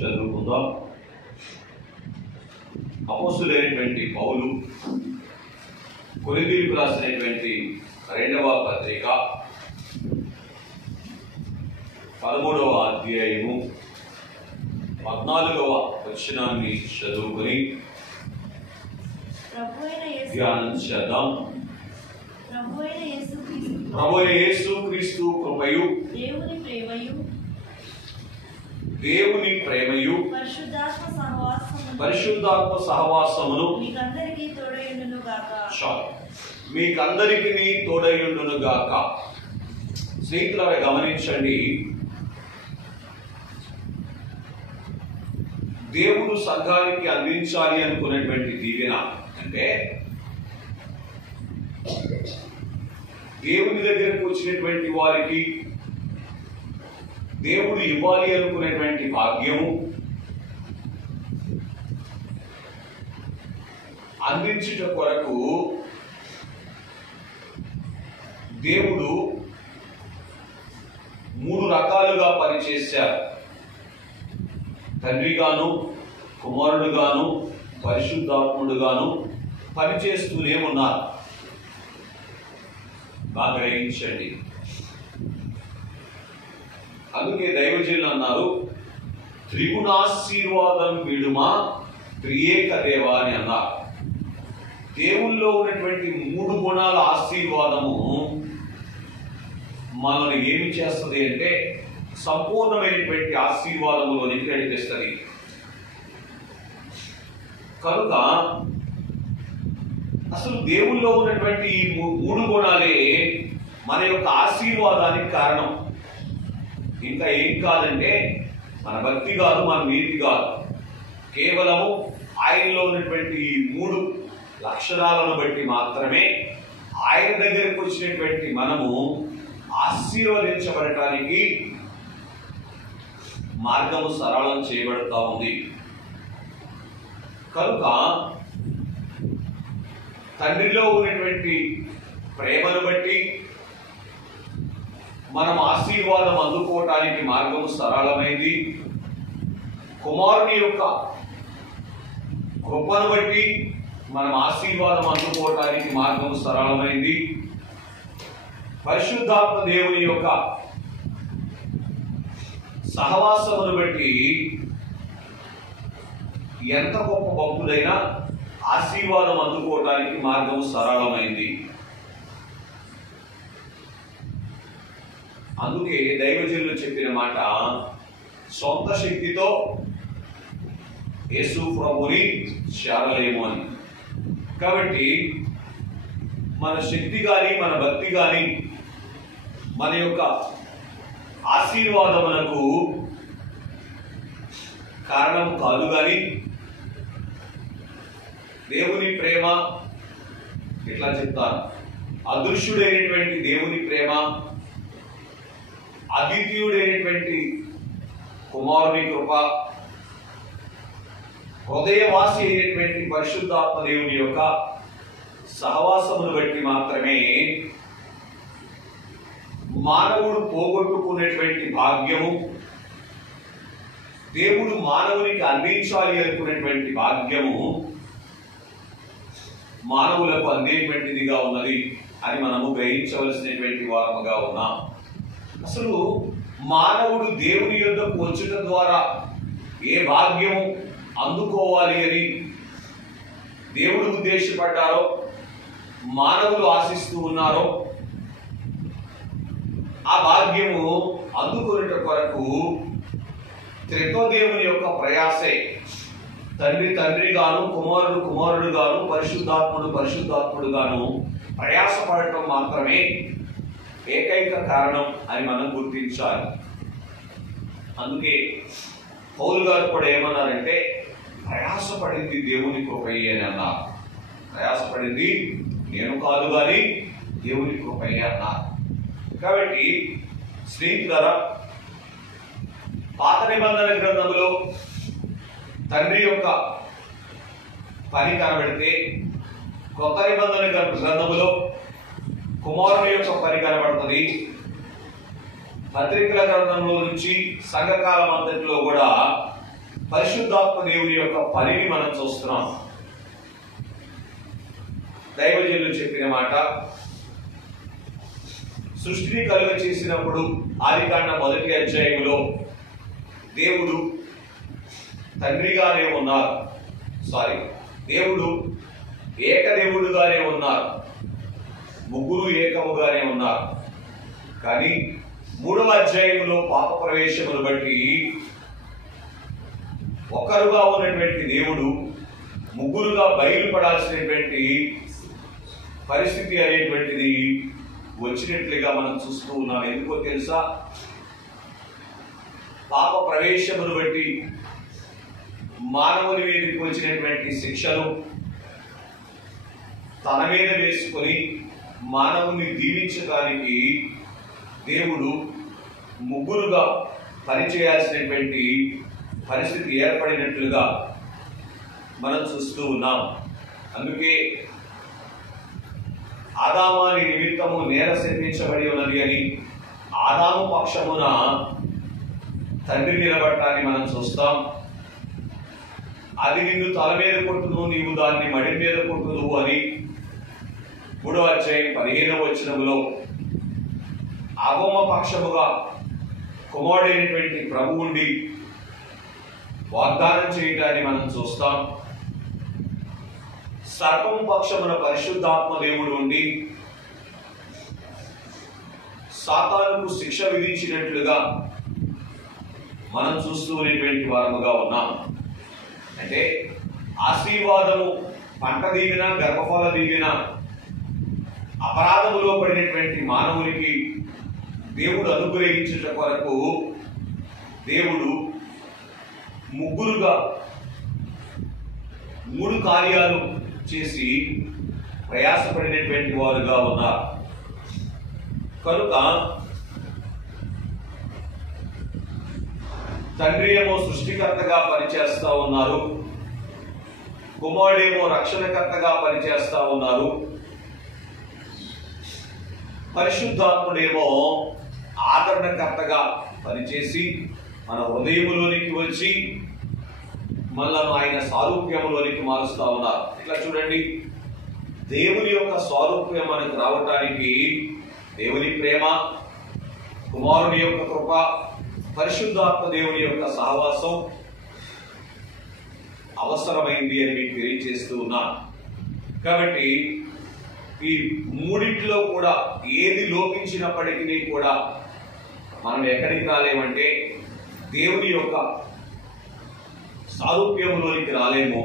చదువుకుందాం. అపోస్తులైనటువంటి పౌలు కొరింథీయులకు రాసినటువంటి 2వ పత్రిక 13వ అధ్యాయము 14వ వచనాన్ని చదువుకొని ధ్యానం చేద్దాం. ప్రభువైన యేసుక్రీస్తు కృపయు దేవుని ప్రేమయు పరిశుద్ధాత్మ సహవాసమును మీకందరికీ తోడయుండును గాక. స్నేహితులారా, గమనించండి, దేవుడు సంఘానికి అందించాలి అనుకునేటువంటి దీవెన అంటే దేవుని దగ్గరకు వచ్చినటువంటి వారికి దేవుడు ఇవ్వాలి అనుకునేటువంటి భాగ్యము, అందించుట కొరకు దేవుడు 3 రకాలుగా పనిచేశారు. తండ్రిగాను, కుమారుడుగాను, పరిశుద్ధాత్ముడుగాను పనిచేస్తూనే ఉన్నారు. బాగా గ్రహించండి. అందుకే దైవజనులు అన్నారు, త్రిగుణాశీర్వాదం విడుమా త్రియేక దేవా అని అన్నారు. దేవుల్లో ఉన్నటువంటి 3 గుణాల ఆశీర్వాదము మనల్ని ఏమి చేస్తుంది అంటే సంపూర్ణమైనటువంటి ఆశీర్వాదములోనికి నడిపిస్తుంది. కనుక అసలు దేవుల్లో ఉన్నటువంటి ఈ 3 గుణాలే మన యొక్క ఆశీర్వాదానికి కారణం. ఇంకా ఏం కాదంటే మన భక్తి కాదు, మన నీతి కాదు, కేవలము ఆయనలో ఉన్నటువంటి ఈ 3 లక్షణాలను బట్టి మాత్రమే ఆయన దగ్గరకు వచ్చినటువంటి మనము ఆశీర్వదించబడటానికి మార్గము సరళం చేయబడతా ఉంది. కనుక తండ్రిలో ఉన్నటువంటి ప్రేమను బట్టి మనం ఆశీర్వాదం అందుకోవటానికి మార్గము సరళమైంది. కుమారుని యొక్క కృపను బట్టి మనం ఆశీర్వాదం అందుకోవటానికి మార్గము సరళమైంది. పరిశుద్ధాత్మ దేవుని యొక్క సహవాసమును బట్టి ఎంత గొప్ప భక్తుడైనా ఆశీర్వాదం అందుకోవటానికి మార్గం సరళమైంది. అందుకే దైవజనులు చెప్పిన మాట, సొంత శక్తితో యేసు ప్రభుని చేరలేము అని. కాబట్టి మన శక్తి కానీ మన భక్తి కానీ మన యొక్క ఆశీర్వాదమునకు కారణం కాదు. కానీ దేవుని ప్రేమ ఇట్లా చెప్తాను, అదృశ్యుడైనటువంటి దేవుని ప్రేమ, అద్వితీయుడైనటువంటి కుమారుని కృప, హృదయవాసి అయినటువంటి పరిశుద్ధాత్మ దేవుని యొక్క సహవాసమును బట్టి మాత్రమే మానవుడు పోగొట్టుకునేటువంటి భాగ్యము, దేవుడు మానవునికి అందించాలి అనుకునేటువంటి భాగ్యము మానవులకు అందేటువంటిదిగా ఉన్నది అని మనము గ్రహించవలసినటువంటి వారముగా ఉన్నాం. అసలు మానవుడు దేవుని యొద్దకు వచ్చుట ద్వారా ఏ భాగ్యము అందుకోవాలి అని దేవుడు ఉద్దేశపడ్డారో, మానవులు ఆశిస్తూ ఉన్నారో, ఆ భాగ్యము అందుకునేట కొరకు త్రిత్వదేవుని యొక్క ప్రయాసే, తండ్రి గాను, కుమారుడు గాను, పరిశుద్ధాత్ముడు గాను ప్రయాసపడటం మాత్రమే ఏకైక కారణం అని మనం గుర్తించాలి. అందుకే పౌలు గారు కూడా ఏమన్నారంటే, ప్రయాసపడింది దేవుని కృపయ్యే అని అన్నారు. ప్రయాసపడింది నేను కాదు కానీ దేవుని కృపయ్యే అన్నారు. కాబట్టి స్నేహితులారా, పాత నిబంధన గ్రంథంలో తండ్రి యొక్క పని కనబడితే, కొత్త నిబంధన గ్రంథములో కుమారుని యొక్క పని కనబడుతుంది. పత్రికల గ్రంథంలో నుంచి సంఘకాలం అంతటిలో కూడా పరిశుద్ధాత్మ దేవుని యొక్క పనిని మనం చూస్తున్నాం. దైవజనులు చెప్పిన మాట, సృష్టిని కలుగ చేసినప్పుడు ఆదికాండం 1వ అధ్యాయంలో దేవుడు తండ్రిగానే ఉన్నారు. దేవుడు ఏకదేవుడుగానే ఉన్నారు, ముగ్గురు ఏకముగానే ఉన్నారు. కానీ 3వ అధ్యాయంలో పాప ప్రవేశమును బట్టి ఒకరుగా ఉన్నటువంటి దేవుడు ముగ్గురుగా బయలుపడాల్సినటువంటి పరిస్థితి అనేటువంటిది వచ్చినట్లుగా మనం చూస్తూ ఉన్నాం. ఎందుకో తెలుసా? పాప ప్రవేశమును బట్టి మానవుని మీదకి వచ్చినటువంటి శిక్షను తన మీద వేసుకొని మానవుని దీవించడానికి దేవుడు ముగ్గురుగా పనిచేయాల్సినటువంటి పరిస్థితి ఏర్పడినట్లుగా మనం చూస్తూ ఉన్నాం. అందుకే ఆదామాని నిమిత్తము నేర శిక్షించబడి ఉన్నది అని ఆదాము పక్షమున తండ్రి నిలబడటాన్ని మనం చూస్తాం. అది నిన్ను తల మీద కొట్టును, నీవు దాన్ని మడి మీద కొట్టును అని 3వ అధ్యాయం 15వ వచనములో అగమ పక్షముగా కుమారుడైనటువంటి ప్రభు ఉండి వాగ్దానం చేయడాన్ని మనం చూస్తాం. సర్పం పక్షమున పరిశుద్ధాత్మ దేవుడు ఉండి సాతానుకు శిక్ష విధించినట్లుగా మనం చూస్తూ ఉన్నటువంటి వారముగా ఉన్నాం. అంటే ఆశీర్వాదము పంట దీవిన, గర్భఫల దీవిన, అపరాధములో పడినటువంటి మానవునికి దేవుడు అనుగ్రహించుట కొరకు దేవుడు ముగ్గురుగా 3 కార్యాలు చేసి ప్రయాసపడినటువంటి వారుగా ఉన్నారు. కనుక తండ్రి ఏమో సృష్టికర్తగా పనిచేస్తా ఉన్నారు, కుమారుడేమో రక్షణకర్తగా పనిచేస్తా ఉన్నారు, పరిశుద్ధాత్ముడేమో ఆదరణకర్తగా పనిచేసి మన హృదయములోనికి వచ్చి మనల్ని ఆయన సారూప్యములోనికి మారుస్తా ఉన్నారు. ఇట్లా చూడండి, దేవుని యొక్క సారూప్యం మనకు రావటానికి దేవుని ప్రేమ, కుమారుని యొక్క కృప, పరిశుద్ధాత్మ దేవుని యొక్క సహవాసం అవసరమైంది అని మీకు తెలియజేస్తూ ఉన్నా. కాబట్టి ఈ మూడింటిలో కూడా ఏది లోపించినప్పటికీ కూడా మనం ఎక్కడికి రాలేమంటే దేవుని యొక్క సారూప్యములోనికి రాలేము.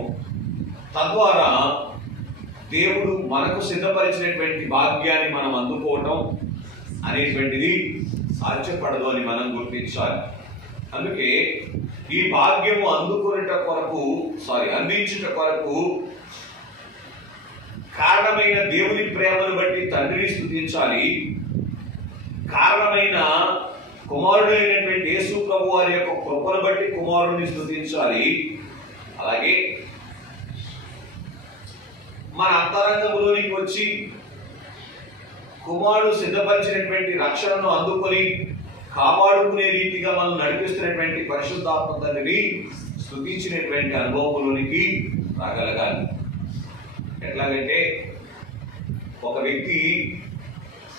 తద్వారా దేవుడు మనకు సిద్ధపరిచినటువంటి భాగ్యాన్ని మనం అందుకోవటం అనేటువంటిది సాధ్యపడదు అని మనం గుర్తించాలి. అందుకే ఈ భాగ్యము అందించుట కొరకు కారణమైన దేవుని ప్రేమను బట్టి తండ్రిని స్తుతించాలి, కారణమైన కుమారుడైనటువంటి యేసు ప్రభు వారి యొక్క కృపను బట్టి కుమారుడిని స్తుతించాలి. అలాగే మన అంతరంగంలోనికి వచ్చి కుమారుడు సిద్ధపరిచినటువంటి రక్షణను అందుకొని కాపాడుకునే రీతిగా మనం నడిపిస్తున్నటువంటి పరిశుద్ధాత్మ తండ్రిని స్తుతించినటువంటి అనుభవంలోనికి రాగలగాలి. ఎట్లాగంటే ఒక వ్యక్తి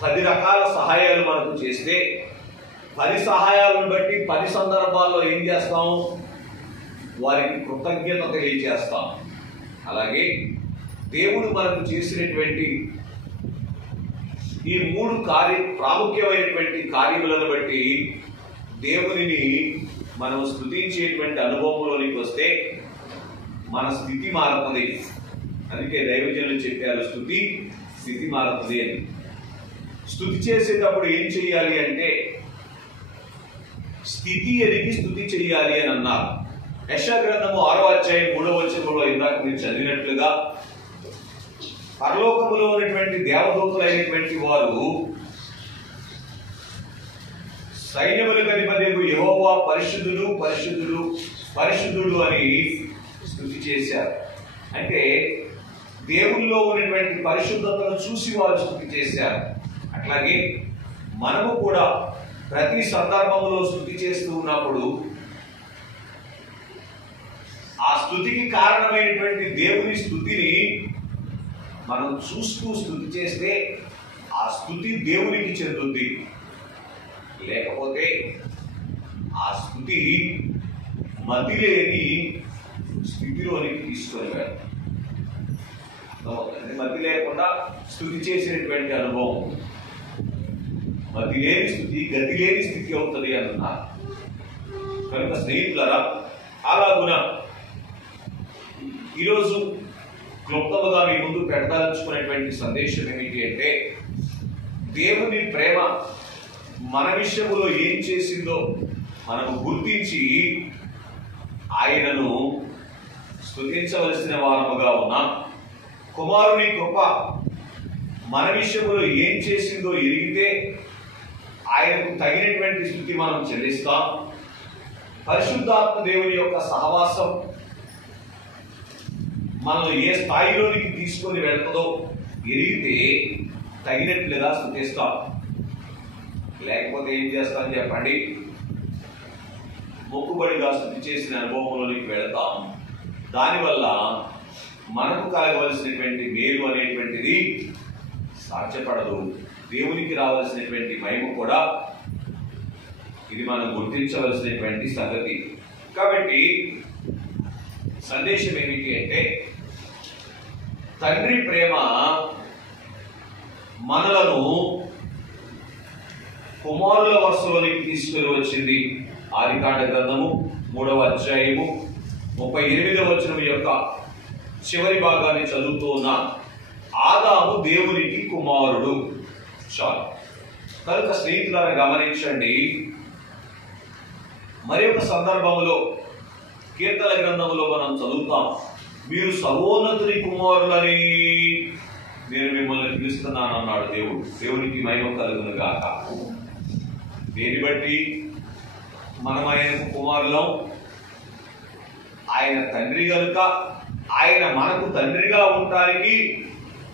10 రకాల సహాయాలు మనకు చేస్తే 10 సహాయాలను బట్టి 10 సందర్భాల్లో ఏం చేస్తాం? వారికి కృతజ్ఞత తెలియజేస్తాం. అలాగే దేవుడు మనకు చేసినటువంటి ఈ 3 ప్రాముఖ్యమైనటువంటి కార్యములను బట్టి దేవునిని మనం స్తుతించేటువంటి అనుభవంలోనికి వస్తే మన స్థితి మారుతుంది. అందుకే దైవజనులు చెప్పారు, స్థితి మారుతుంది అని. స్తుతి చేసేటప్పుడు ఏం చేయాలి అంటే స్థితి ఎరిగి స్తుతి చేయాలి అని అన్నారు. యెషయా గ్రంథము 6వ అధ్యాయం 3వ వచనంలో ఇందాక మీరు చదివినట్లుగా పరలోకములో ఉన్నటువంటి దేవదూతలైనటువంటి వారు సైన్యములకు అధిపతియగు యెహోవా పరిశుద్ధుడు పరిశుద్ధుడు పరిశుద్ధుడు అని స్తుతి చేశారు. అంటే దేవుల్లో ఉన్నటువంటి పరిశుద్ధతను చూసి వారు స్తుతి చేశారు. అట్లాగే మనము కూడా ప్రతి సందర్భంలో స్తుతి చేస్తూ ఉన్నప్పుడు స్తుతికి కారణమైనటువంటి దేవుని స్తుతిని మనం చూస్తూ స్తుతి చేస్తే ఆ స్తుతి దేవునికి చెందుతుంది. లేకపోతే ఆ స్తుతి మతి లేని స్థితిలోనికి తీసుకొని వెళ్తాం. మతి లేకుండా స్తుతి చేసేటువంటి అనుభవం, మతి లేని స్థితి గతి లేని స్థితి అవుతుంది అన్నారు. కనుక స్నేహితులరా, అలాగున ఈరోజు క్లుప్తముగా మీ ముందు పెట్టదలుచుకునేటువంటి సందేశం ఏమిటి అంటే, దేవుని ప్రేమ మన విషయంలో ఏం చేసిందో మనము గుర్తించి ఆయనను స్తుతించవలసిన వారముగా ఉన్నాం. కుమారుని కృప మన విషయంలో ఏం చేసిందో ఎరిగితే ఆయనకు తగినటువంటి స్తుతి మనం చెల్లిస్తాం. పరిశుద్ధాత్మ దేవుని యొక్క సహవాసం మనల్ని ఏ స్థాయిలోనికి తీసుకొని వెళ్తుందో ఎరిగితే తగినట్లుగా స్తుతిస్తాం. లేకపోతే ఏం చేస్తాం చెప్పండి? మొక్కుబడిగా స్తుతి చేసిన అనుభవంలోనికి వెళతాం. దానివల్ల మనకు కలగవలసినటువంటి మేలు అనేటువంటిది సాధ్యపడదు. దేవునికి రావాల్సినటువంటి మహిమ కూడా ఇది మనం గుర్తించవలసినటువంటి సంగతి. కాబట్టి సందేశం ఏమిటి అంటే, తండ్రి ప్రేమ మనలను కుమారుల వరుసలోనికి తీసుకుని వచ్చింది. ఆదికాండ గ్రంథము 3వ అధ్యాయము 38వ వచనం యొక్క చివరి భాగాన్ని చదువుతూ ఉన్న ఆదాము దేవునికి కుమారుడు. చాలు. కనుక స్నేహితులను గమనించండి, మరి ఒక సందర్భంలో కీర్తన గ్రంథంలో మనం చదువుతాం, మీరు సర్వోన్నతుని కుమారులని నేను మిమ్మల్ని పిలుస్తున్నాను అన్నాడు దేవుడు. దేవునికి మహిమ కలుగును గాక. దేని బట్టి మనం ఆయనకు కుమారులం? ఆయన తండ్రి కనుక ఆయన మనకు తండ్రిగా ఉండడానికి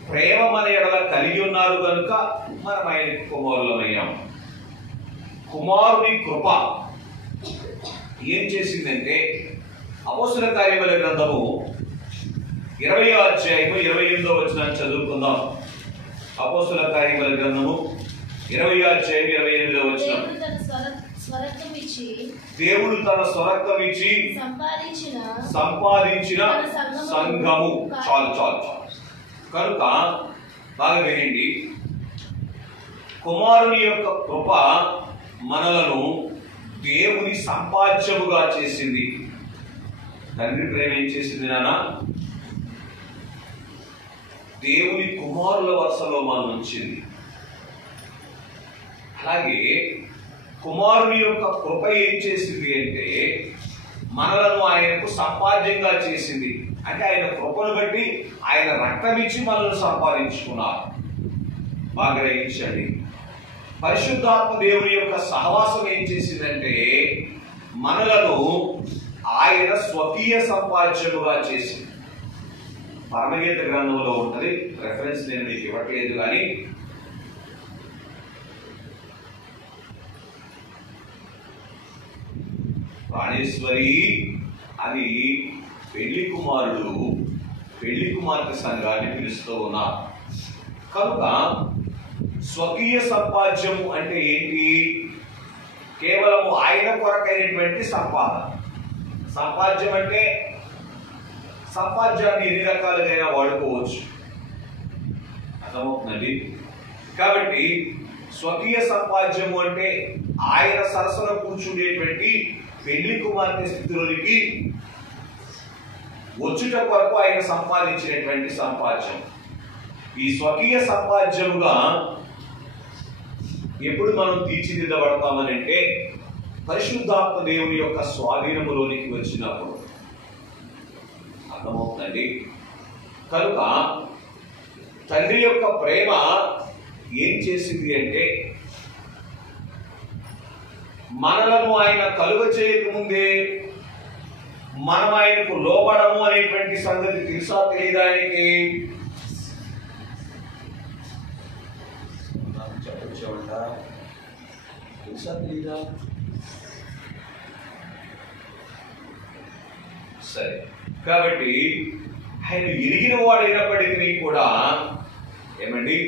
ప్రేమ మన ఎడల కలిగి ఉన్నారు కనుక మనం ఆయనకు కుమారులమయ్యాం. కుమారుని కృప ఏం చేసిందంటే, అపోస్తలుల కార్యముల గ్రంథము 20వ అధ్యాయము 28వ వచనాన్ని చదువుకుందాం. అపోస్తలుల కార్యముల గ్రంథము 20వ అధ్యాయం 28వ వచనం. దేవుడు తన స్వరక్తం ఇచ్చి సంపాదించిన సంఘము. చాలు చాలు చాలు. కనుక బాగా వినండి, కుమారుని యొక్క కృప మనలను దేవుని సంపాద్యముగా చేసింది. తండ్రి ప్రేమ ఏం చేసింది నాన్న? దేవుని కుమారుల వరుసలో మనం ఉంచింది. అలాగే కుమారుని యొక్క కృప ఏం చేసింది అంటే, మనలను ఆయనకు సంపాద్యంగా చేసింది. అంటే ఆయన కృపను బట్టి ఆయన రక్తం ఇచ్చి మనల్ని సంపాదించుకున్నారు. బాగా గ్రహించండి. పరిశుద్ధాత్మ దేవుని యొక్క సహవాసం ఏం చేసిందంటే, మనలను ఆయన స్వకీయ సంపాద్యముగా చేసింది. పరమగీత గ్రంథంలో ఉంటుంది, రెఫరెన్స్ నేను మీకు ఇవ్వట్లేదు కానీ ప్రాణేశ్వరి అని పెళ్లి కుమారుడు పెళ్లి కుమార్తె సంఘాన్ని పిలుస్తూ ఉన్నారు. కనుక స్వకీయ సంపాద్యము అంటే ఏంటి? కేవలము ఆయన కొరకైనటువంటి సంపాదన. సంపాద్యం అంటే సంపాద్యాన్ని ఎన్ని రకాలుగా వాడుకోవచ్చు, అర్థమవుతుందండి. కాబట్టి స్వకీయ సంపాద్యము అంటే ఆయన సరసన కూర్చుండేటువంటి పెళ్లి కుమార్తె స్థితిలోనికి వచ్చుట కొరకు ఆయన సంపాదించినటువంటి సంపాద్యం. ఈ స్వకీయ సంపాద్యముగా ఎప్పుడు మనం తీర్చిదిద్దబడతామని అంటే, పరిశుద్ధాత్మ దేవుని యొక్క స్వాధీనములోనికి వచ్చినప్పుడు. అర్థమవుతుందండి. కనుక తండ్రి యొక్క ప్రేమ ఏం చేసింది అంటే, మనలను ఆయన కలుగ చేయకముందే మనం ఆయనకు లోబడము అనేటువంటి సంగతి తెలుసా తెలియదా? ఆయనకి చెప్పొచ్చామంట, తెలుసా తెలీదా? సరే, కాబట్టి ఆయన ఎరిగిన వాడైనప్పటికీ కూడా ఏమండి,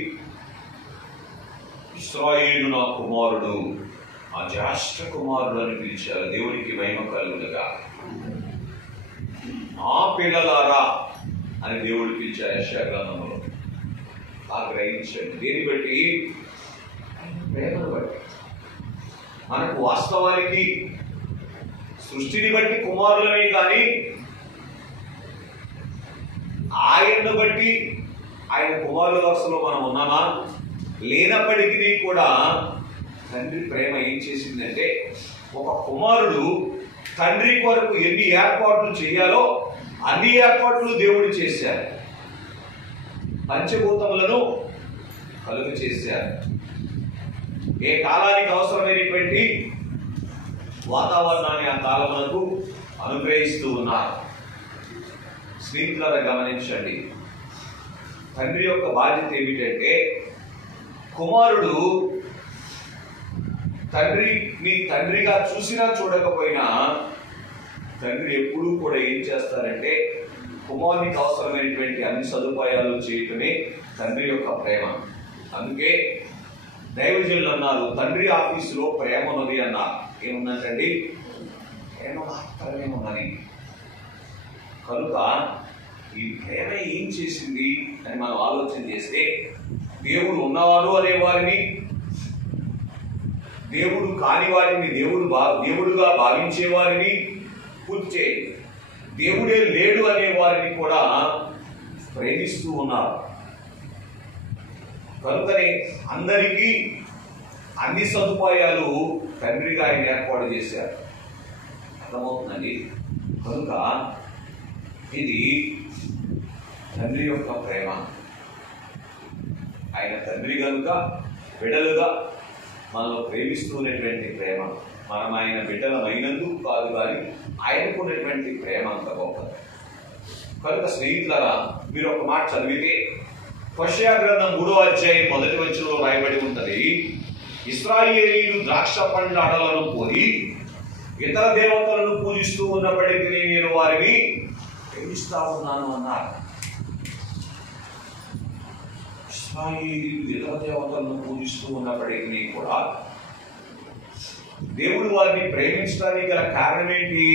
ఇశ్రాయేలు నా కుమారుడు, ఆ జ్యేష్ఠ కుమారుడు అని పిలిచారు. దేవునికి మహిమ కలుగునుగా. నా పిల్లలారా అని దేవుడు పిలిచారు యెషయా గ్రంథంలో. గ్రహించండి, దేని బట్టి? ప్రేమను బట్టి. మనకు వాస్తవానికి సృష్టిని బట్టి కుమారులమే కానీ ఆయన్ను బట్టి ఆయన కుమారుల వరుసలో మనం ఉన్నామా? లేనప్పటికీ కూడా తండ్రి ప్రేమ ఏం చేసిందంటే, ఒక కుమారుడు తండ్రి కొరకు ఎన్ని ఏర్పాట్లు చేయాలో అన్ని ఏర్పాట్లు దేవుడు చేశారు. పంచభూతములను కలుగు చేశారు. ఏ కాలానికి అవసరమైనటువంటి వాతావరణాన్ని ఆ కాలములకు అనుగ్రహిస్తూ ఉన్నారు. స్నేహితులారా గమనించండి, తండ్రి యొక్క బాధ్యత ఏమిటంటే, కుమారుడు తండ్రిని తండ్రిగా చూసినా చూడకపోయినా తండ్రి ఎప్పుడూ కూడా ఏం చేస్తారంటే, కుమారునికి అవసరమైనటువంటి అన్ని సదుపాయాలు చేయటమే తండ్రి యొక్క ప్రేమ. అందుకే దైవజనులు అన్నారు, తండ్రి ఆఫీసులో ప్రేమ ఉన్నది అన్నారు. ఏమున్నదండి? ప్రేమ మాత్రమే ఉన్నది. కనుక ఈ ప్రేమ ఏం చేసింది అని మనం ఆలోచన చేస్తే, దేవుడు ఉన్నవాడు అనే వారిని, దేవుడు కాని వారిని దేవుడుగా భావించే వారిని పూర్తి చేయండి, దేవుడే లేడు అనే వారిని కూడా ప్రేమిస్తూ ఉన్నారు. కనుకనే అందరికీ అన్ని సదుపాయాలు తండ్రిగా ఆయన ఏర్పాటు చేశారు. అర్థమవుతుందండి? కనుక ఇది తండ్రి యొక్క ప్రేమ. ఆయన తండ్రి కనుక బిడ్డలుగా మనలో ప్రేమిస్తున్నటువంటి ప్రేమ. మనం ఆయన బిడ్డలమైనందుకు కాదు, కానీ ఆయనకున్నటువంటి ప్రేమ అంత గొప్పది. కనుక స్నేహితులారా, మీరు ఒక మాట చదివితే హోషేయ గ్రంథం 3వ అధ్యాయం 1వ వచనంలో రాయబడి ఉంటది, ఇశ్రాయేలీయులు ద్రాక్ష పండ్ల అడలను పోయి ఇతర దేవతలను పూజిస్తూ ఉన్నప్పటికీ నేను వారిని ప్రేమిస్తా ఉన్నాను అన్నారు. ఇశ్రాయేలీయులు ఇతర దేవతలను పూజిస్తూ ఉన్నప్పటికీ కూడా దేవుడు వారిని ప్రేమించడానికి గల కారణం ఏంటి?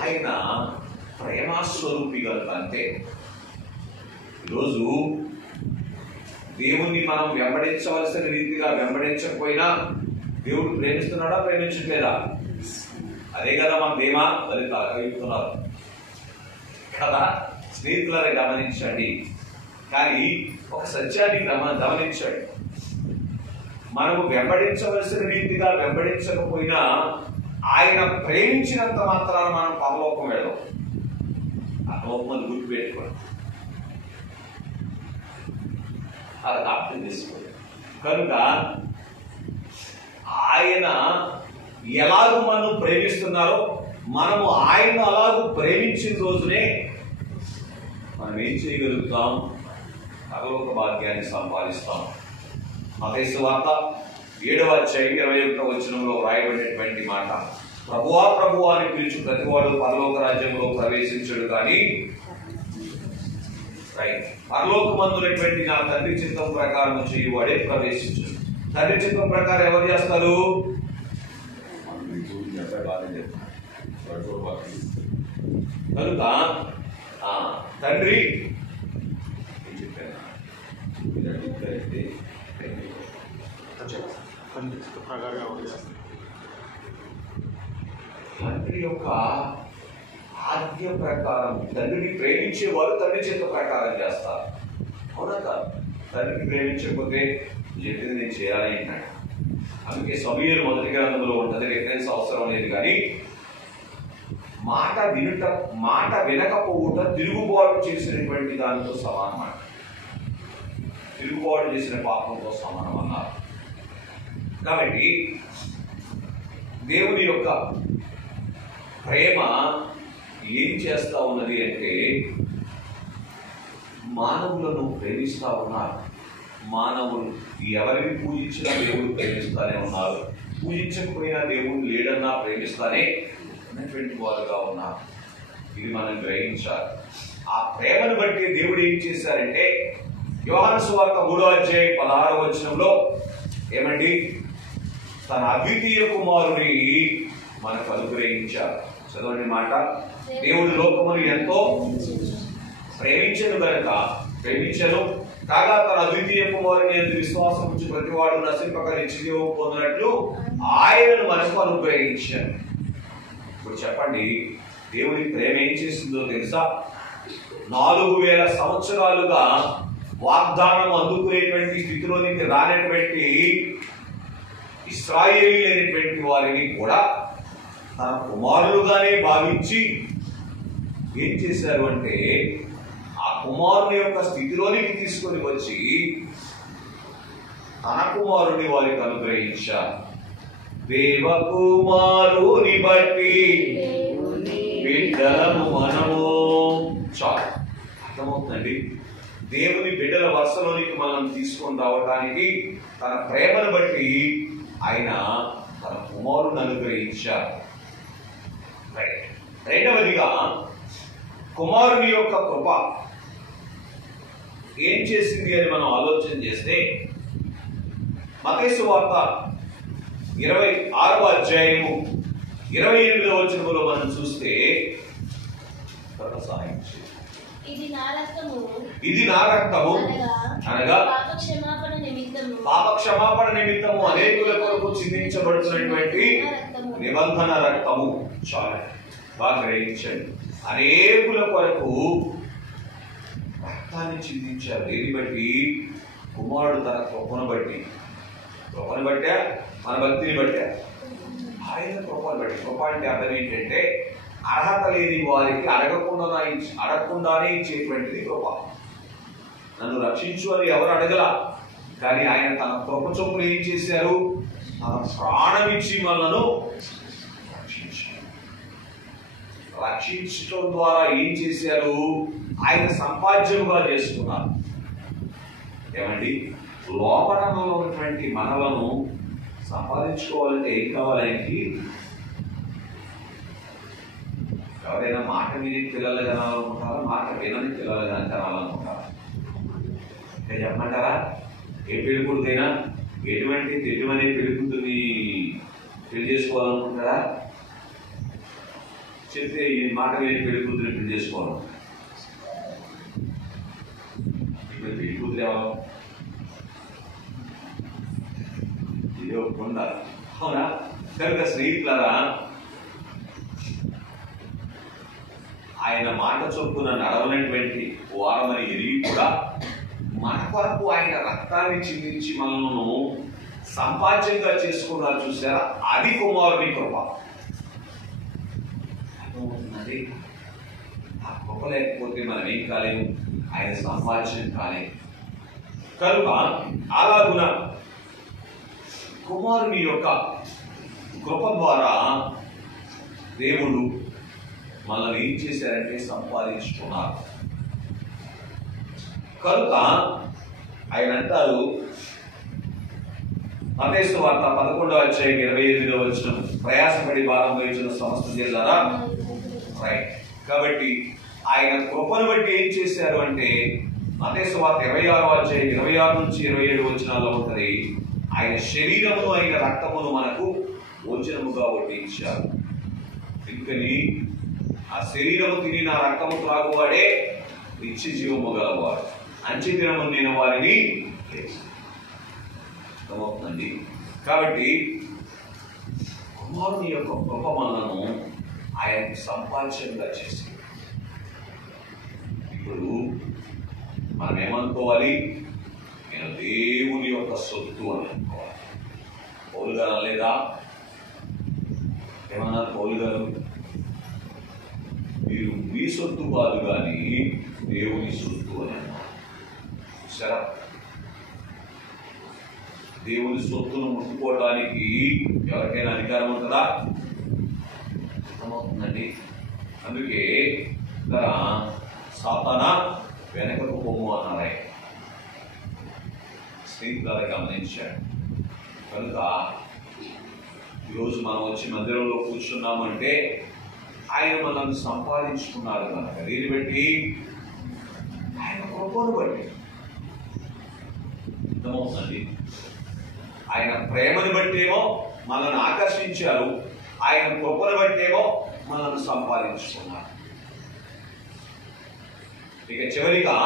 ఆయన ప్రేమస్వరూపి కనుక. అంతే. ఈరోజు దేవుణ్ణి మనం వెంబడించవలసిన రీతిగా వెంబడించకపోయినా దేవుడు ప్రేమిస్తున్నాడా, ప్రేమించట్లేదా? అదే కదా మన ధీమా. చెప్తున్నారు కదా స్నేహితులారా, గమనించండి. కానీ ఒక సత్యాన్ని గమనించండి, మనము వెంబడించవలసిన రీతిగా వెంబడించకపోయినా ఆయన ప్రేమించినంత మాత్రాన మనం పరలోకం వెళ్ళం. పరలోకం అని గుర్తుపెట్టుకోండి, అది అర్థం చేసుకోండి. కనుక ఆయన ఎలాగూ మనం ప్రేమిస్తున్నారో మనము ఆయన్ను అలాగూ ప్రేమించిన రోజునే మనం ఏం చేయగలుగుతాం? పరలోక భాగ్యాన్ని సంపాదిస్తాం. మత్తయి సువార్త 7వ అధ్యాయం 21వ వచనంలో రాయబడినటువంటి మాట, ప్రభువా ప్రభువా అని పిలుచు ప్రతివాడు పరలోక రాజ్యంలో ప్రవేశించడు, కానీ పరలోకమందున్నటువంటి నా తండ్రి చిత్తం ప్రకారం చేయువాడే ప్రవేశించడు. తండ్రి చిత్తం ప్రకారం ఎవరు చేస్తారు? కనుక తండ్రి తండ్రి యొక్క ఆజ్ఞ ప్రకారం, తండ్రిని ప్రేమించేవారు తండ్రి చిత్త ప్రకారం చేస్తారు. అవునా కాదు? తండ్రిని ప్రేమించకపోతే చెప్పింది నేను చేయాలి అంటాడు. అందుకే సమూయేలు 1వ గ్రంథంలో ఉంటుంది, రిఫరెన్స్ అవసరం లేదు, కానీ మాట వినకపోవుట తిరుగుబాటు చేసినటువంటి దానితో సమానం. తిరుగుబాటు చేసిన పాపంతో సమానం అన్నారు. కాబట్టి దేవుని యొక్క ప్రేమ ఏం చేస్తా ఉన్నది అంటే, మానవులను ప్రేమిస్తా ఉన్నారు. మానవులు ఎవరిని పూజించినా దేవుడు ప్రేమిస్తానే ఉన్నారు. పూజించకపోయినా దేవుడు లేడన్నా ప్రేమిస్తానే ఉన్నటువంటి వారుగా ఉన్నారు. ఇది మనం గ్రహించాలి. ఆ ప్రేమను బట్టి దేవుడు ఏం చేశారంటే యోహాను సువార్త 3:16 ఏమండి, తన అద్వితీయ కుమారుని మనకు అనుగ్రహించారు. చదవండి మాట. దేవుడు లోకమును ఎంతో ప్రేమించను కాగా తన అద్వితీయ కుమారుని యందు విశ్వాసం ఉంచి ప్రతివాడు నశింపక నిత్యజీవం పొందినట్లు ఆయనను మనకు అనుగ్రహించారు. ఇప్పుడు చెప్పండి, దేవుని ప్రేమ ఏం చేసిందో తెలుసా? 4000 సంవత్సరాలుగా వాగ్దానం అందుకునేటువంటి స్థితిలోనికి రానటువంటి ఇశ్రాయేలీయులైనటువంటి వారిని కూడా తన కుమారులుగానే భావించి ఏం చేశారు అంటే ఆ కుమారుని యొక్క స్థితిలోనికి తీసుకొని వచ్చి తన కుమారుని వారికి అనుగ్రహించారు. దేవకుమారుని బట్టి బిడ్డలను మనము. చాలు, అర్థమవుతుందండి. దేవుని బిడ్డల వరుసలోనికి మనం తీసుకొని రావడానికి తన ప్రేమను బట్టి ఆయన తన కుమారుని అనుగ్రహించారు. రెండవదిగా కుమారుని యొక్క కృప ఏం చేసింది అని మనం ఆలోచన చేస్తే మత్తయి సువార్త 26:28 మనం చూస్తే ఇది నా రక్తము అనగా పాప క్షమాపణ నిమిత్తము అనేకుల కొరకు చిందించబడుతున్నటువంటి నిబంధన రక్తము. చాలా బాగా గ్రహించండి. అనేకుల కొరకు రక్తాన్ని చిందించారు. దేని బట్టి? కుమారుడు తన కృపను బట్టే, మన భక్తిని బట్టే, ఆయన కృపను బట్టి. కృప అంటే అర్థం ఏంటంటే అర్హత లేని వారికి అడగకుండానే ఇచ్చేటువంటిది కృప. నన్ను రక్షించు అని ఎవరు అడగల, కానీ ఆయన తన కృప చొప్పున ఏం చేశారు? తన ప్రాణం ఇచ్చి మనలను రక్షించడం ద్వారా ఏం చేశారు? ఆయన సంపాద్యముగా చేసుకున్నారు. ఏమండి, లోపలంలో ఉన్నటువంటి మనలను సంపాదించుకోవాలంటే ఏం కావాలి? ఆయనకి ఎవరైనా మాట విని పిల్లలు కనాలనుకుంటారా? మాట వినని పిల్లలు కనాలనుకుంటారా? ఇంకా చెప్పమంటారా? ఏ పెళ్లి కొడుకైనా ఎటువంటి తెటువంటి పెళ్లి కూతుర్ని పెళ్లి చేసుకోవాలనుకుంటారా? చెప్తే ఈ మాట విని పెళ్లి కూతుర్ని పెళ్లి చేసుకోవాలి. ఇప్పుడు పెళ్లి కూతురు ఎవరు? ఇది ఒప్పుకుందా? అవునా? కనుక స్నేహితులారా, ఆయన మాట చొప్పున నడవనటువంటి వారమని ఎరిగి కూడా మన కొరకు ఆయన రక్తాన్ని చిందించి మనను సంపాద్యంగా చేసుకున్నారు. చూసారా? అది కుమారుని కృప. అర్థమవుతున్నది? ఆ కృప లేకపోతే మనం ఏం కాలేము, ఆయన సంపాద్యం కాలేము. కనుక అలాగున కుమారుని యొక్క కృప ద్వారా దేవుడు మనల్ని ఏం చేశారంటే సంపాదించుకున్నారు. కనుక ఆయన అంటారు, మత్తయి సువార్త 11:25 ప్రయాసపడి భారం వహించిన సమస్త జిల్లారా. రైట్. కాబట్టి ఆయన కృపను బట్టి ఏం చేశారు అంటే మత్తయి సువార్త 26:26-27 ఉంటుంది. ఆయన శరీరమును ఆయన రక్తమును మనకు భోజనముగా వడ్డించారు. ఎందుకని? ఆ శరీరము తిని నా రక్తము త్రాగువాడే నిత్య జీవము గలవాడు, అంచె దినము నేను వారిని. అర్థమవుతుందండి? కాబట్టి కుమారుని యొక్క కృప మనను ఆయనకు సంపాద్యంగా చేసి, ఇప్పుడు మనం ఏమనుకోవాలి? నేను దేవుని యొక్క సొత్తు అని అనుకోవాలి. పౌలు గారు అనలేదా? ఏమన్నారు పౌలు గారు? మీరు మీ సొత్తు కాదు కానీ దేవుని సొత్తు అని అన్నారు. సరే, దేవుని సొత్తును ముట్టుకోవడానికి ఎవరికైనా అధికారం ఉంటుందా? అర్థమవుతుందండి? అందుకే సాతానా వెనకకు పొమ్ము అన్నారే. స్నేహితులారా గమనించాడు. కనుక ఈరోజు మనం వచ్చి మందిరంలో కూర్చున్నామంటే ఆయన మనల్ని సంపాదించుకున్నారు కనుక దీన్ని బట్టి ఆయన కృపను బట్టి అర్థమవుతుంది. ఆయన ప్రేమను బట్టేమో మనల్ని ఆకర్షించారు, ఆయన కృపను బట్టేమో మనల్ని సంపాదించుకున్నారు. ఇక చివరిగా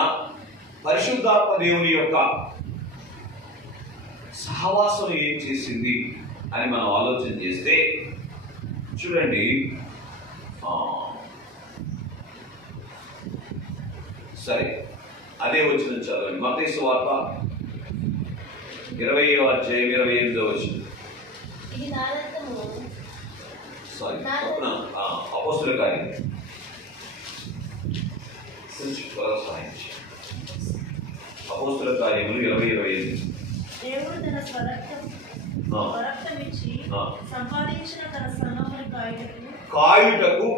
పరిశుద్ధాత్మ దేవుని యొక్క సహవాసం ఏం చేసింది అని మనం ఆలోచన చేస్తే చూడండి, సరే అదే వచ్చిన చదవండి. మత్తయి సువార్త 20వ అధ్యాయం 28వ వచనం. సారీ అపోస్తుల కార్యం అపోస్తుల కార్యములు 20:25. దేవుడు తన స్వరక్తమిచ్చి సంపాదించిన తన సంఘమును కాయుటకు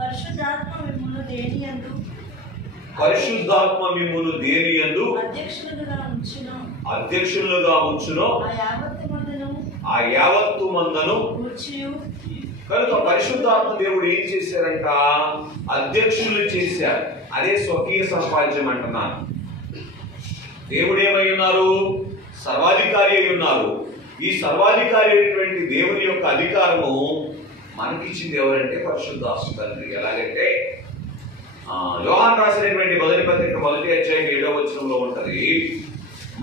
పరిశుద్ధాత్మ మిమ్మును దేనియందు అధ్యక్షులుగా ఉంచునో ఆ యావత్తు మందను. కనుక పరిశుద్ధాత్మ దేవుడు ఏం చేశారంట? అధ్యక్షులు చేశారు. అదే స్వకీయ సంపాద్యం అంటున్నాను. దేవుడు ఏమై ఉన్నారు? సర్వాధికారి అయి ఉన్నారు. ఈ సర్వాధికారి అయినటువంటి దేవుని యొక్క అధికారము మనకిచ్చింది ఎవరంటే పరిశుద్ధాత్మ తండ్రి. ఎలాగంటే యోహాను రాసినటువంటి మొదటి పత్రిక 1వ అధ్యాయం 7వ వచనంలో ఉంటది,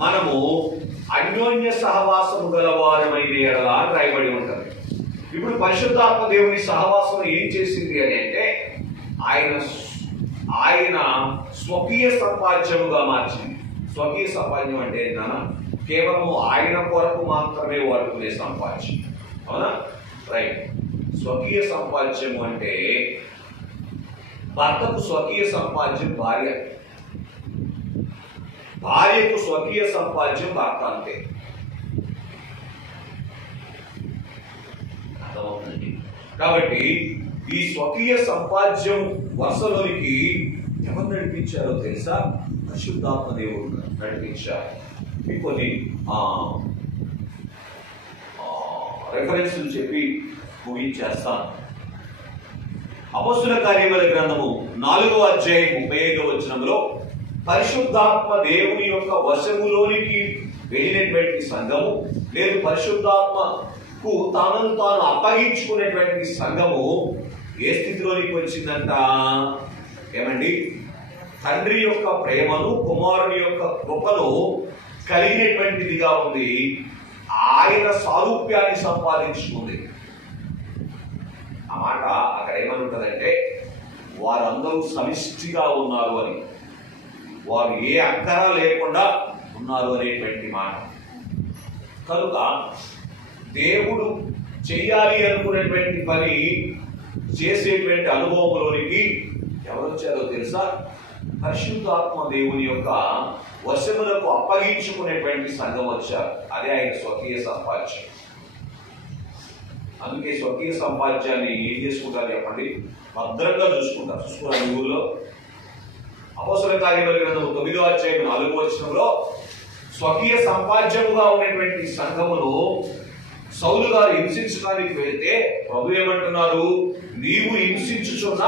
మనము అన్యోన్య సహవాసము గలవారమైన ఎడల అని రాయబడి ఉంటది. ఇప్పుడు పరిశుద్ధాత్మ దేవుని సహవాసం ఏం చేసింది అని అంటే ఆయన స్వకీయ సంపాద్యముగా మార్చింది. స్వకీయ సంపాద్యం అంటే కేవలము ఆయన కొరకు మాత్రమే వాడుకునే సంపాద్యం. అవునా? రైట్. స్వకీయ సంపాద్యము అంటే భర్తకు స్వకీయ సంపాద్యం భార్య, భార్యకు స్వకీయ సంపాద్యం భర్త. అంతే. అర్థమవుతుంది. కాబట్టి ఈ స్వకీయ సంపాద్యం వరుసలోనికి ఎవరు నడిపించారో తెలుసా? పరిశుద్ధాత్మ దేవుడు నడిపించారు. మీకు కొన్ని రెఫరెన్సులు చెప్పి ముగించేస్తాను. అపోస్తుల కార్యముల గ్రంథము 4వ అధ్యాయం 35వ వచనంలో పరిశుద్ధాత్మ దేవుని యొక్క వశములోనికి వెళ్ళినటువంటి సంఘము, లేదు పరిశుద్ధాత్మకు తనను తాను అప్పగించుకునేటువంటి సంఘము ఏ స్థితిలోనికి వచ్చిందంట? ఏమండి? తండ్రి యొక్క ప్రేమను, కుమారుని యొక్క కృపను కలిగినటువంటిదిగా ఉంది. ఆయన సారూప్యాన్ని సంపాదించుకుంది. ఆ మాట అక్కడ ఏమని ఉంటుందంటే వారందరూ సమిష్టిగా ఉన్నారు అని, వారు ఏ అక్కర లేకుండా ఉన్నారు అనేటువంటి మాట. కనుక దేవుడు చెయ్యాలి అనుకునేటువంటి పని చేసేటువంటి అనుభవంలోనికి ఎవరు వచ్చారో తెలుసా? పరిశుద్ధాత్మ దేవుని యొక్క వశములకు అప్పగించుకునేటువంటి సంఘం వచ్చారు. అదే ఆయన స్వకీయ సంపాద్యం. అందుకే స్వకీయ సంపాద్యాన్ని ఏం చేసుకుంటారు చెప్పండి? భద్రంగా చూసుకుంటారు. చూసుకున్నారు ఊళ్ళో. అపోస్తుల కార్యముల గ్రంథము 9వ అధ్యాయం 4వ వచనంలో స్వకీయ సంపాద్యముగా ఉన్నటువంటి సంఘమును సౌలు గారు హింసించడానికి వెళ్తే ప్రభు ఏమంటున్నారు? నీవు హింసించుచున్న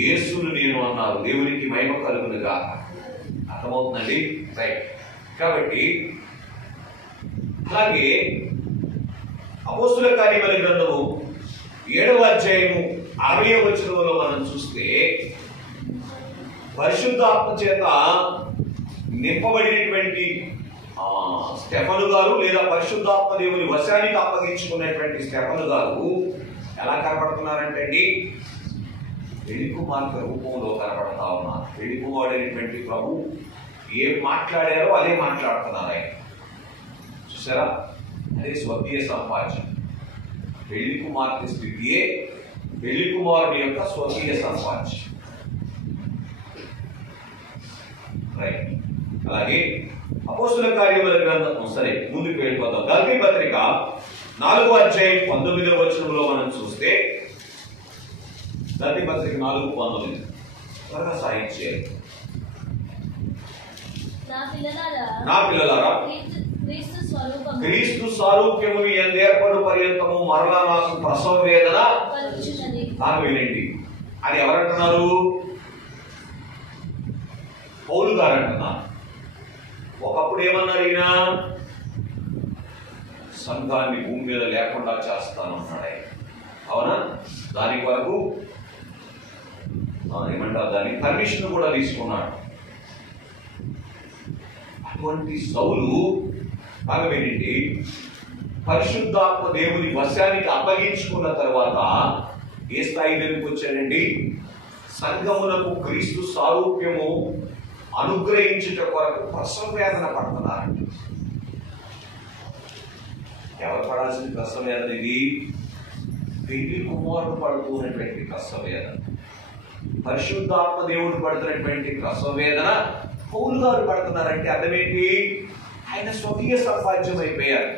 యేసును నేను అన్నారు. దేవునికి మహిమ కలుగునుగా. అర్థమవుతుందండి? రైట్. కాబట్టి అలాగే అపోస్తుల కార్యముల గ్రంథము 7వ అధ్యాయము 60వ వచనంలో మనం చూస్తే పరిశుద్ధాత్మ చేత నింపబడినటువంటి స్టెఫను గారు, లేదా పరిశుద్ధాత్మ దేవుని వశానికి అప్పగించుకున్నటువంటి స్టెఫను గారు ఎలా కనపడుతున్నారంటే అండి, పెళ్లి కుమార్తె రూపంలో కనపడతా ఉన్నారు. పెళ్లి కుమారుడైనటువంటి ప్రభు ఏం మాట్లాడారో అదే మాట్లాడుతున్నారు ఆయన. చూసారా? అదే స్వకీయ సంపాద్యం. పెళ్లి కుమార్తె స్థితియే పెళ్లి కుమారుని యొక్క స్వకీయ సంపాద్యం. రైట్. అలాగే అపోస్తుల కార్యముల గ్రంథం, సరే ముందుకు వెళ్ళిపోతాం. గల్తీ పత్రిక 4వ అధ్యాయం 19వ వచనంలో మనం చూస్తే, గల్తీ పత్రిక 4:19 త్వరగా సాయం చేయాలి. నా పిల్లలారా క్రీస్తు సారూప్యము యందు ఏర్పడు పర్యంతము మరలా నాకు ప్రసవ వేదన నాకు వినండి అని ఎవరంటున్నారు? పౌలు గారు అంటున్నారు. ఒకప్పుడు ఏమన్నారు ఈయన? సంఘాన్ని భూమి మీద లేకుండా చేస్తాను అన్నాడు ఆయన. అవునా? దాని వరకు ఏమంటారు, దాని పర్మిషన్ కూడా తీసుకున్నాడు. అటువంటి సౌలు బాగా వినండి, పరిశుద్ధాత్మ దేవుని వశానికి అప్పగించుకున్న తర్వాత ఏ స్థాయి దగ్గరికి వచ్చాడండి? సంఘమునకు క్రీస్తు సారూప్యము అనుగ్రహించుట కొరకు ప్రసవ వేదన పడుతున్నారండి. ఎవరు పడాల్సిన ప్రసవ వేదన ఇది? పెళ్లి కుమారుడు పడుతున్నటువంటి ప్రసవ వేదన, పరిశుద్ధాత్మ దేవుడు పడుతున్నటువంటి ప్రసవ వేదన పౌలు గారు పడుతున్నారంటే అర్థం ఏంటి? ఆయన స్వకీయ సంపాద్యం అయిపోయారు.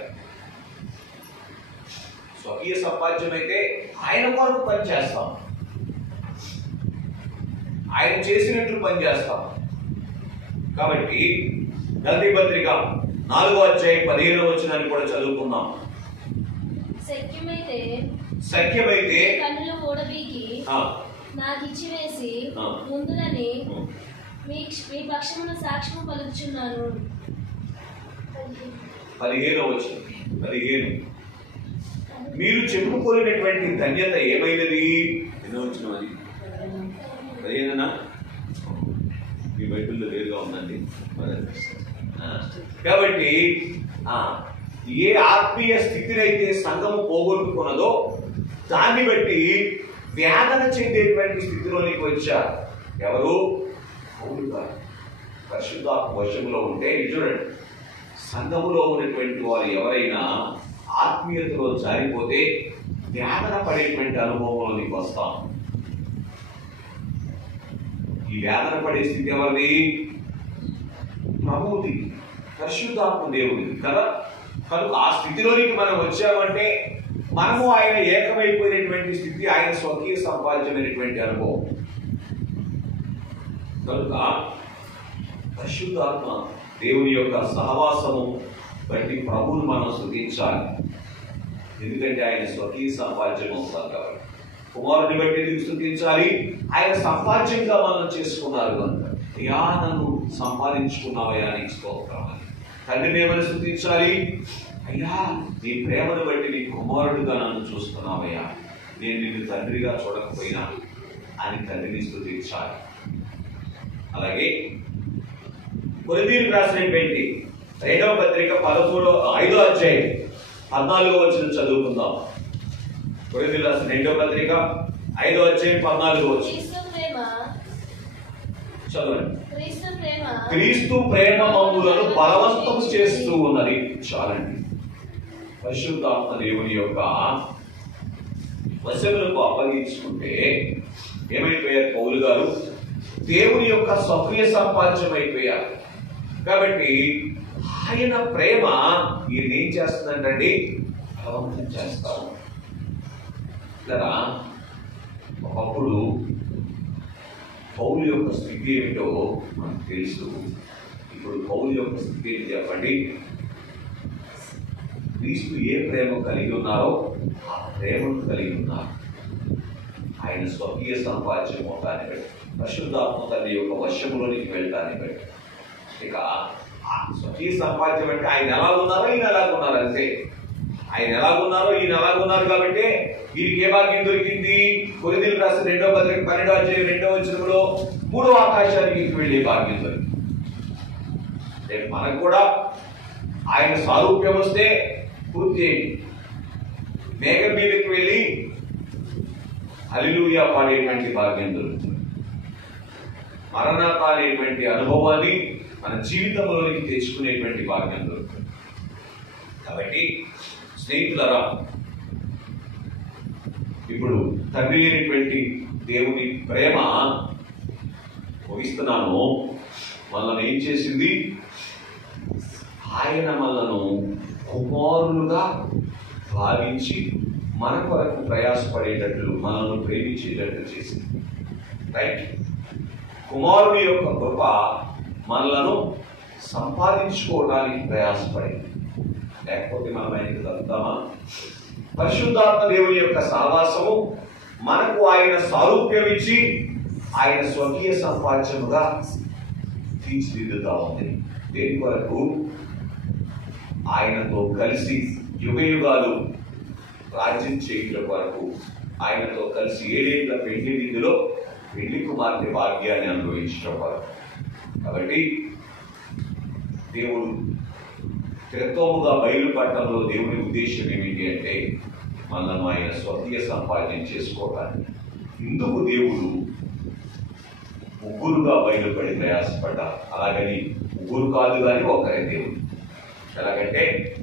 స్వకీయ సంపాద్యం అయితే ఆయన కొరకు పనిచేస్తాం, ఆయన చేసినట్లు పనిచేస్తాం. కాబట్టి గల్తీ పత్రిక 4వ అధ్యాయం 15వ వచనాన్ని కూడా చదువుకుందాం. సఖ్యమైతే కన్నులు ఊడబీకి నాకు ఇచ్చివేసి ముందులని మీ పక్షమున సాక్ష్యము పలుకుచున్నాను. 15వ వచనం 15. మీరు చెప్పుకోలేనటువంటి ధన్యత ఏమైనది? ఎన్నో వచనం అది? 15నా? మీ బైబిల్లో వేరుగా ఉందండి. కాబట్టి ఏ ఆత్మీయ స్థితిని అయితే సంఘము పోగొట్టుకున్నదో దాన్ని బట్టి వేదన చెందేటువంటి స్థితిలోనికి వచ్చారు. ఎవరు? పౌలు గారు. పరిశుద్ధాత్మ వశంలో ఉంటే చూడండి, సంఘములో ఉన్నటువంటి వారు ఎవరైనా ఆత్మీయతలో జారిపోతే వేదన పడేటువంటి అనుభవంలోనికి వస్తాం. ఈ వేదన పడే స్థితి ఎవరిది? ప్రభువుది, పరిశుద్ధాత్మ దేవుడిది కదా. కనుక ఆ స్థితిలోనికి మనం వచ్చామంటే మనము ఆయన ఏకమైపోయినటువంటి స్థితి, ఆయన స్వకీయ సంపాద్యమైనటువంటి అనుభవం. కనుక పరిశుద్ధాత్మ దేవుని యొక్క సహవాసము బట్టి ప్రభువును మనం స్తుతించాలి. ఎందుకంటే ఆయన స్వకీయ సంపాద్యం అవుతారు కాబట్టి. కుమారుని బట్టి ఎందుకు స్తుతించాలి? ఆయన సంపాద్యంగా మనం చేసుకున్నారు కనుక. అయ్యా నన్ను సంపాదించుకున్నావయ్యా, నీకు స్తోత్రం అని. తండ్రిని ఏమని స్తుతించాలి? అయ్యా నీ ప్రేమను బట్టి నీ కుమారుడుగా నన్ను చూస్తున్నావయ్యా, నేను నిన్ను తండ్రిగా చూడకపోయినా అని తండ్రిని స్తుతించాలి. అలాగే కొరింథీయులకు రాసినటువంటి 2వ పత్రిక 5వ అధ్యాయం 14వ వచనం చదువుకుందాం. కొరింథీయులకు రాసిన 2వ పత్రిక 5వ అధ్యాయం 14వ వచనం చదవండి. క్రీస్తు ప్రేమ మమ్ములను బలవంతం చేస్తూ ఉన్నది. చాలండి. పరిశుద్ధాత్మ దేవుని యొక్క వశములకు అప్పగించుకుంటే ఏమైపోయారు పౌలు గారు? దేవుని యొక్క స్వకీయ సంపాద్యం అయిపోయారు. కాబట్టి ఆయన ప్రేమ ఈయన ఏం చేస్తుందంటండి? బలవంతం చేస్తాము కదా. ఒకప్పుడు పౌలు యొక్క స్థితి ఏమిటో మనకు తెలుసు. ఇప్పుడు పౌలు యొక్క స్థితి ఏంటి చెప్పండి? క్రీస్తు ఏ ప్రేమ కలిగి ఉన్నారో ఆ ప్రేమను కలిగి ఉన్నారు. ఆయన స్వకీయ సంపాద్యం మొత్తాన్ని బట్టి, పరిశుద్ధాత్మ తండ్రి యొక్క వశములోనికి వెళ్ళటాన్ని బట్టి. ఇక స్వకీయ సంపాద్యం అంటే ఆయన ఎలాగున్నారో ఈయన ఎలాగున్నారు అంతే. ఆయన ఎలాగున్నారో ఈయన ఎలాగున్నారు కాబట్టి వీరికి ఏ భాగ్యం దొరికింది? కొరింథీయులకు రాసిన 2వ పత్రిక 12వ అధ్యాయం 2వ వచనంలో 3వ ఆకాశానికి వెళ్ళే భాగ్యం దొరికింది. రేపు మనకు కూడా ఆయన సారూప్యం వస్తే పూర్తి మేఘం మీదకి వెళ్ళి హల్లెలూయా పాడేటువంటి భాగ్యం దొరుకుతుంది. మరణాత అనేటువంటి అనుభవాన్ని మన జీవితంలోనికి తెచ్చుకునేటువంటి భాగ్యం దొరుకుతుంది. కాబట్టి స్నేహితులరా, ఇప్పుడు తండ్రి అయినటువంటి దేవుని ప్రేమ ముగిస్తున్నాను. మనల్ని ఏం చేసింది? ఆయన మనలను కుమారులుగా భావించి మన కొరకు ప్రయాసపడేటట్లు, మనల్ని ప్రేమించేటట్లు చేసింది. రైట్. కుమారుని యొక్క కృప మనలను సంపాదించుకోవడానికి ప్రయాసపడింది. లేకపోతే మనం ఆయనకి తగ్గుతామా? పరిశుద్ధాత్మ దేవుని యొక్క సహవాసము మనకు ఆయన సారూప్యం ఇచ్చి ఆయన స్వకీయ సంపాద్యముగా తీర్చిదిద్దుతా ఉంది. దేని కొరకు? ఆయనతో కలిసి యుగ యుగాలు రాజ్యం చేయుట కొరకు, ఆయనతో కలిసి ఏడేళ్ల పెళ్లి విందులో పెళ్లి కుమార్తె భాగ్యాన్ని అనుభవించడం కొరకు. కాబట్టి దేవుడు త్రిత్వముగా బయలుపడటంలో దేవుని ఉద్దేశం ఏమిటి అంటే మనము ఆయన స్వకీయ సంపాదన చేసుకోవడానికి. ఇందుకు దేవుడు ముగ్గురుగా బయలుపడి ప్రయాసపడ్డారు. అలాగని ముగ్గురు కాదు కానీ ఒకరే దేవుడు. ఎలాగంటే